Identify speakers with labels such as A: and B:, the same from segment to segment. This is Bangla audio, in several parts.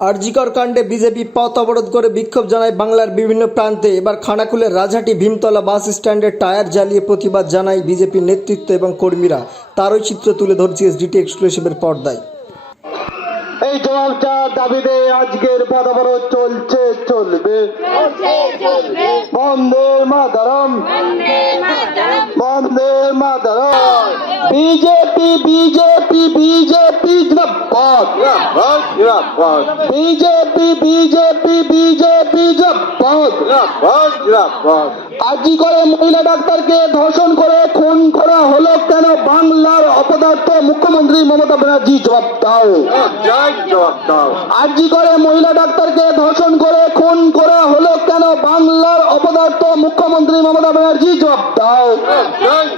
A: আরজিকর কাণ্ডে বিজেপি পথ অবরোধ করে বিক্ষোভ জানায় বাংলার বিভিন্ন প্রান্তে। এবার খানাকুলের রাজহাটি ভীমতলা বাস স্ট্যান্ডে টায়ার জ্বালিয়ে প্রতিবাদ জানায় বিজেপির নেতৃত্ব এবং কর্মীরা। তারই চিত্র তুলে ধরছে এসডিটি এক্সক্লুসিভের পর্দায়।
B: এই জবাব চার দাবিতে আজকের পদাবরোধ চলছে চলবে।
C: চলছে চলবে।
B: Vande Mataram.
C: Vande Mataram.
B: BJP BJP BJP BJP BJP BJP আজি করে মহিলা ডাক্তারকে ধর্ষণ করে খুন করা হলো কেন? বাংলার অপদার্থ মুখ্যমন্ত্রী মমতা ব্যানার্জি জবাব দাও। আজি করে মহিলা ডাক্তারকে ধর্ষণ করে খুন করা হলো কেন? বাংলার অপদার্থ মুখ্যমন্ত্রী মমতা ব্যানার্জি জবাব দাও।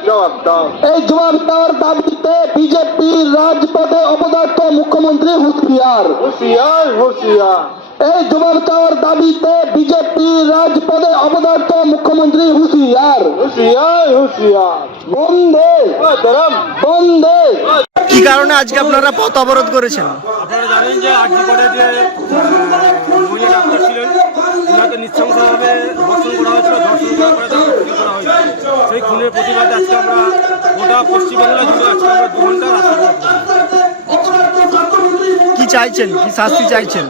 B: জবাব দাও। এই জবাব দেওয়ার দাবিতে বিজেপির রাজপথে অপদার্থ মুখ্যমন্ত্রী হুঁশিয়ার। হুঁশিয়ার হুঁশিয়ার। এই জবাব চাওয়ার দাবিতে বিজেপি রাজপথে অপদার্থ মুখ্যমন্ত্রী হুঁশিয়ার। হুশিয়ার বন্দে।
A: কি কারণে আজকে আপনারা পথ অবরোধ করেছেন?
D: আপনারা জানেন যে আরজি করে যে ডাক্তার ছিলেন ওনাকে নৃশংসভাবে ধর্ষণ করা হয়েছিল ধর্ষণ করার পরে করা হয়েছিল সেই খুনের প্রতিবাদে আজকে আমরা গোটা পশ্চিমবাংলা জুড়ে আজকে আমরা দু ঘণ্টা রাস্তা
A: চাইছেন, কি শাস্তি চাইছেন?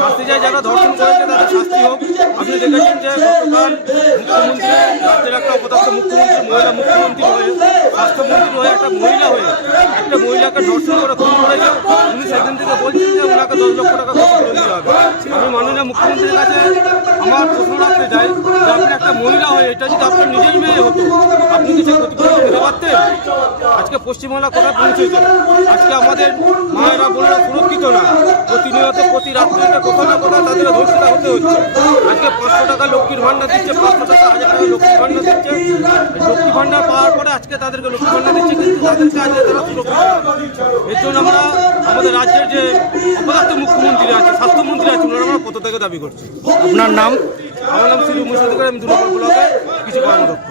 D: শাস্তি চাই যারা ধর্ষণ করেছে তাদের শাস্তি হোক। আপনি দেখেছেন যে গতকাল মুখ্যমন্ত্রী, রাজ্যের একটা অপদার্থ মুখ্যমন্ত্রী, মহিলা মুখ্যমন্ত্রী হয়ে, স্বাস্থ্যমন্ত্রী হয়ে একটা মহিলা হয়ে, একটা মহিলাকে ধর্ষণ করে খুন করেছে। উনি সেদিন থেকে বলছেন যে ওনাকে দশ লক্ষ টাকা ক্ষতিপূরণ দেওয়া হবে। আমি মাননীয় মুখ্যমন্ত্রীর কাছে আমার প্রশ্ন রাখতে চাই যে আপনি একটা মহিলা হয়ে, এটা যদি আপনার নিজের মেয়ে হতো, আপনি কি সে ক্ষতিপূরণ দিতে পারতেন? আজকে পশ্চিমবাংলা কোথায় পৌঁছেছে? আজকে আমাদের মায়েরা বোনেরা সুরক্ষিত না। প্রতিনিয়ত প্রতি রাত্রিতে কোথাও না কোথাও তাদের ধর্ষিতা হতে হচ্ছে। আজকে পাঁচশো টাকা লক্ষ্মীর ভান্ডার দিচ্ছে পাঁচশো টাকা হাজার টাকা লক্ষ্মীর ভান্ডার দিচ্ছে। লক্ষ্মী ভান্ডার পাওয়ার পরে আজকে তাদেরকে লক্ষ্মী ভান্ডার দিচ্ছে কিন্তু তাদেরকে আজকে তারা সুরক্ষিত এর জন্য আমরা আমাদের রাজ্যের যে অপদার্থ মুখ্যমন্ত্রী আছে স্বাস্থ্যমন্ত্রী আছে ওনারা আমরা পদত্যাগ দাবি করছি।
A: আপনার নাম?
D: আমার নাম শ্রী মুর্শিদ করে আমি দুর্গাপুর ব্লকে কিছু কর্মদক্ষ।